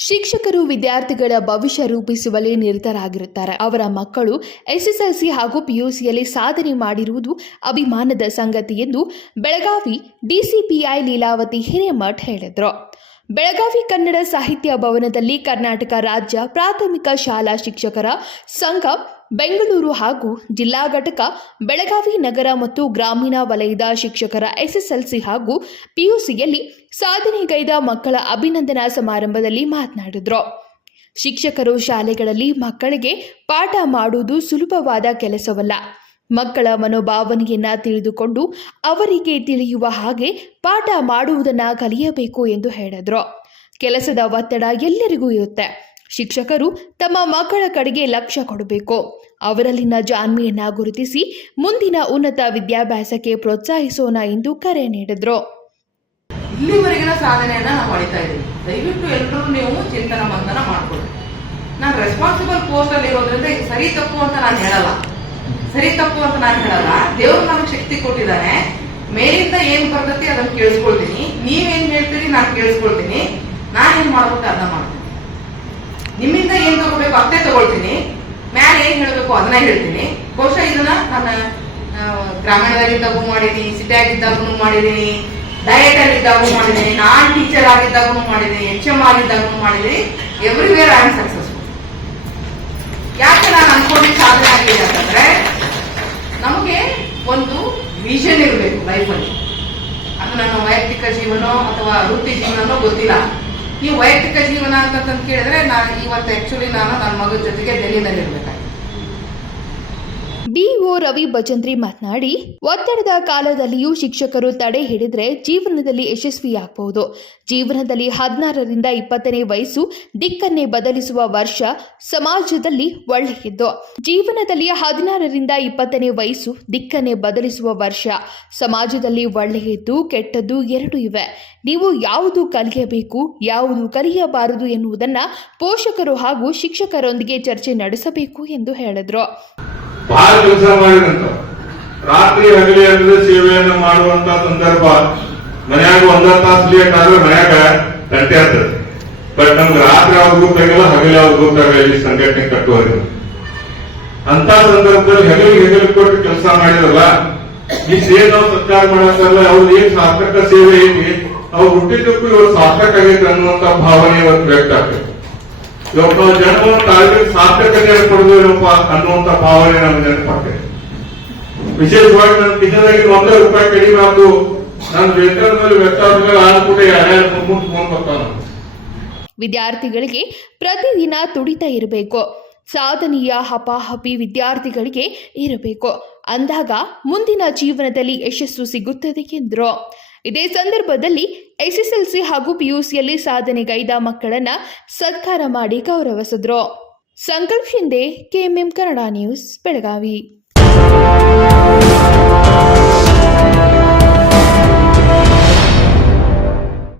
ಶಿಕ್ಷಕರು ವಿದ್ಯಾರ್ಥಿಗಳ ಭವಿಷ್ಯ ರೂಪಿಸುವಲ್ಲಿ ನಿರತರಾಗಿರುತ್ತಾರೆ. ಅವರ ಮಕ್ಕಳು ಎಸ್ಎಸ್ಎಲ್ಸಿ ಹಾಗೂ ಪಿಯುಸಿಯಲ್ಲಿ ಸಾಧನೆ ಮಾಡಿರುವುದು ಅಭಿಮಾನದ ಸಂಗತಿ ಎಂದು ಬೆಳಗಾವಿ ಡಿಸಿಪಿಐ ಲೀಲಾವತಿ ಹಿರೇಮಠ್ ಹೇಳಿದರು. ಬೆಳಗಾವಿ ಕನ್ನಡ ಸಾಹಿತ್ಯ ಭವನದಲ್ಲಿ ಕರ್ನಾಟಕ ರಾಜ್ಯ ಪ್ರಾಥಮಿಕ ಶಾಲಾ ಶಿಕ್ಷಕರ ಸಂಘ, ಬೆಂಗಳೂರು ಹಾಗೂ ಜಿಲ್ಲಾ ಘಟಕ, ಬೆಳಗಾವಿ ನಗರ ಮತ್ತು ಗ್ರಾಮೀಣ ವಲಯದ ಶಿಕ್ಷಕರ ಎಸ್ಎಸ್ಎಲ್ಸಿ ಹಾಗೂ ಪಿಯುಸಿಯಲ್ಲಿ ಸಾಧನೆಗೈದ ಮಕ್ಕಳ ಅಭಿನಂದನಾ ಸಮಾರಂಭದಲ್ಲಿ ಮಾತನಾಡಿದರು. ಶಿಕ್ಷಕರು ಶಾಲೆಗಳಲ್ಲಿ ಮಕ್ಕಳಿಗೆ ಪಾಠ ಮಾಡುವುದು ಸುಲಭವಾದ ಕೆಲಸವಲ್ಲ. ಮಕ್ಕಳ ಮನೋಭಾವನೆಯನ್ನ ತಿಳಿದುಕೊಂಡು ಅವರಿಗೆ ತಿಳಿಯುವ ಹಾಗೆ ಪಾಠ ಮಾಡುವುದನ್ನ ಕಲಿಯಬೇಕು ಎಂದು ಹೇಳಿದ್ರು. ಕೆಲಸದ ಒತ್ತಡ ಎಲ್ಲರಿಗೂ ಇರುತ್ತೆ. ಶಿಕ್ಷಕರು ತಮ್ಮ ಮಕ್ಕಳ ಕಡೆಗೆ ಲಕ್ಷ್ಯ ಕೊಡಬೇಕು. ಅವರಲ್ಲಿನ ಜಾಣ್ಮೆಯನ್ನ ಗುರುತಿಸಿ ಮುಂದಿನ ಉನ್ನತ ವಿದ್ಯಾಭ್ಯಾಸಕ್ಕೆ ಪ್ರೋತ್ಸಾಹಿಸೋಣ ಎಂದು ಕರೆ ನೀಡಿದ್ರು. ಇಲ್ಲಿವರೆಗಿನ ಸಾಧನೆಯನ್ನ ನಾವು ಹೊಡಿತಾ ಇದ್ದೀವಿ. ದಯವಿಟ್ಟು ಎಲ್ಲರೂ ನೀವು ಚಿಂತನ ಮಂಥನ ಮಾಡ್ಕೊಳ್ಳಿ. ನಾನು ರೆಸ್ಪಾನ್ಸಿಬಲ್ ಪೋಸ್ಟ್ ಅಲ್ಲಿ ಇರೋದ್ರಿಂದ ಸರಿ ತಪ್ಪು ಅಂತ ನಾನು ಹೇಳಲ್ಲ. ಸರಿ ತಪ್ಪು ಅಂತ ನಾನು ಹೇಳಲ್ಲ. ದೇವ್ರು ನಮ್ಗೆ ಶಕ್ತಿ ಕೊಟ್ಟಿದ್ದಾನೆ ಮೇಲಿಂದ ಏನ್ ಬರ್ತೈತಿ ಅದನ್ನ ಕೇಳಿಸ್ಕೊಳ್ತೀನಿ. ನೀವೇನ್ ಹೇಳ್ತೀರಿ ನಾನು ಕೇಳಿಸ್ಕೊಳ್ತೀನಿ. ನಾನು ಏನ್ ಮಾಡ್ಬೇಕು ಅದನ್ನ ಮಾಡ್ತೀನಿ. ನಿಮ್ಮಿಂದ ಏನ್ ತಗೋಬೇಕು ಅಷ್ಟೇ ತಗೊಳ್ತೀನಿ. ಮ್ಯಾಲೆ ಏನ್ ಹೇಳ್ಬೇಕು ಅದನ್ನ ಹೇಳ್ತೀನಿ. ಬಹುಶಃ ಇದನ್ನ ನನ್ನ ಆ, ಗ್ರಾಮೀಣದಾಗಿದ್ದಾಗೂ ಮಾಡಿದೀನಿ ಸಿಟಿ ಆಗಿದ್ದಾಗೂ ಮಾಡಿದೀನಿ ಡಯಟ್ ಅಲ್ಲಿ ಇದ್ದಾಗೂ ಮಾಡಿದೀನಿ ನಾನ್ ಟೀಚರ್ ಆಗಿದ್ದಾಗೂ ಮಾಡಿದೀನಿ ಎಚ್ ಎಂ ಆಗಿದ್ದಾಗೂ ಮಾಡಿದೀನಿ. ಎವ್ರಿವೇರ್ ಒಂದು ವಿಷನ್ ಇರಬೇಕು ಲೈಫಲ್ಲಿ ಅದು ನನ್ನ ವೈಯಕ್ತಿಕ ಜೀವನ ಅಥವಾ ವೃತ್ತಿ ಜೀವನನೋ ಗೊತ್ತಿಲ್ಲ. ಈ ವೈಯಕ್ತಿಕ ಜೀವನ ಅಂತಂತ ಕೇಳಿದ್ರೆ ನಾನು ಇವತ್ತು ಆ್ಯಕ್ಚುಲಿ ನಾನು ನನ್ನ ಮಗನ ಜೊತೆಗೆ ಡೆಲ್ಲಿನಲ್ಲಿ ಇರ್ಬೇಕಾಗಿತ್ತು ಬಿಒ ರವಿ ಭಜಂತ್ರಿ ಮಾತನಾಡಿ, ಒತ್ತಡದ ಕಾಲದಲ್ಲಿಯೂ ಶಿಕ್ಷಕರು ತಡೆ ಹಿಡಿದ್ರೆ ಜೀವನದಲ್ಲಿ ಯಶಸ್ವಿಯಾಗಬಹುದು ಜೀವನದಲ್ಲಿ ಹದಿನಾರರಿಂದ ಇಪ್ಪತ್ತನೇ ವಯಸ್ಸು ದಿಕ್ಕನ್ನೇ ಬದಲಿಸುವ ವರ್ಷ ಸಮಾಜದಲ್ಲಿ ಒಳ್ಳೆಯದು. ಜೀವನದಲ್ಲಿ ಹದಿನಾರರಿಂದ ಇಪ್ಪತ್ತನೇ ವಯಸ್ಸು ದಿಕ್ಕನ್ನೇ ಬದಲಿಸುವ ವರ್ಷ ಸಮಾಜದಲ್ಲಿ ಒಳ್ಳೆಯದು, ಕೆಟ್ಟದ್ದು ಎರಡು ಇವೆ. ನೀವು ಯಾವುದು ಕಲಿಯಬೇಕು, ಯಾವುದು ಕಲಿಯಬಾರದು ಎನ್ನುವುದನ್ನು ಪೋಷಕರು ಹಾಗೂ ಶಿಕ್ಷಕರೊಂದಿಗೆ ಚರ್ಚೆ ನಡೆಸಬೇಕು ಎಂದು ಹೇಳಿದರು. ಬಹಳ ಕೆಲಸ ಮಾಡಿದಂತ. ರಾತ್ರಿ ಹಗಲಿ ಅಂದ್ರೆ ಸೇವೆಯನ್ನು ಮಾಡುವಂತ ಸಂದರ್ಭ ಮನ್ಯಾಗ ಒಂದ ತಾಸು ಲೇಟ್ ಆದ್ರೆ ಮನ್ಯಾಗ ಗಂಟೆ ಆಗ್ತದೆ ಬಟ್ ನಮ್ಗೆ ರಾತ್ರಿ ಯಾವ್ದು ಗೊತ್ತಾಗಲ್ಲ ಹಗಲಿ ಯಾವ್ದು ಗೊತ್ತಾಗಲ್ಲ ಸಂಘಟನೆ ಕಟ್ಟುವವರೆಗೆ. ಅಂತ ಸಂದರ್ಭದಲ್ಲಿ ಹೆಗಲಿ ಹೆಗಲಿ ಕೊಟ್ಟು ಕೆಲಸ ಮಾಡಿದ್ರಲ್ಲ, ಈ ಸೇವೆ ನಾವು ಸತ್ಕಾರ ಮಾಡಕ್ಕಲ್ಲ ಅವ್ರದ್ದು ಏನ್ ಸಾರ್ಥಕ ಸೇವೆ ಐತಿ ಅವ್ರು ಹುಟ್ಟಿದ್ದಕ್ಕೂ ಇವ್ರು ಸಾರ್ಥಕ ಆಗೈತೆ ಅನ್ನುವಂತ ಭಾವನೆ ಇವತ್ತು ವ್ಯಕ್ತ ಆಗ್ತದೆ. ಇವತ್ತು ಜನರು ತಾಳ್ಮೆ ಸಾರ್ಥಕತೆ ಕೊಡಬೇಕಪ್ಪ ಅನ್ನುವಂತ ಭಾವನೆ ನಮ್ಗೆ ನೆನಪಾಗ್ತದೆ ವಿಶೇಷವಾಗಿ ನನ್ನ ಕಿಶನಾಗಿ ಒಂದೇ ರೂಪಾಯಿ ಕಡಿಮೆ ಆದ್ದು ನನ್ನ ವೇತನದಲ್ಲಿ ವ್ಯತ್ಯಾಸಗಳು ಆದ್ಬಿಟ್ಟು ಯಾರ್ಯಾರು ಮುಂದೆ ಫೋನ್ ಬರ್ತಾನ. ವಿದ್ಯಾರ್ಥಿಗಳಿಗೆ ಪ್ರತಿದಿನ ತುಡಿತ ಇರಬೇಕು. ಸಾಧನೀಯ ಹಪಾಹಪಿ ವಿದ್ಯಾರ್ಥಿಗಳಿಗೆ ಇರಬೇಕು. ಅಂದಾಗ ಮುಂದಿನ ಜೀವನದಲ್ಲಿ ಯಶಸ್ಸು ಸಿಗುತ್ತದೆ ಎಂದರು. ಇದೇ ಸಂದರ್ಭದಲ್ಲಿ ಎಸ್ಎಸ್ಎಲ್ಸಿ ಹಾಗೂ ಪಿಯುಸಿಯಲ್ಲಿ ಸಾಧನೆಗೈದ ಮಕ್ಕಳನ್ನ ಸತ್ಕಾರ ಮಾಡಿ ಗೌರವಿಸಿದ್ರು. Sankalp Shinde KMM Kannada news, Belagavi.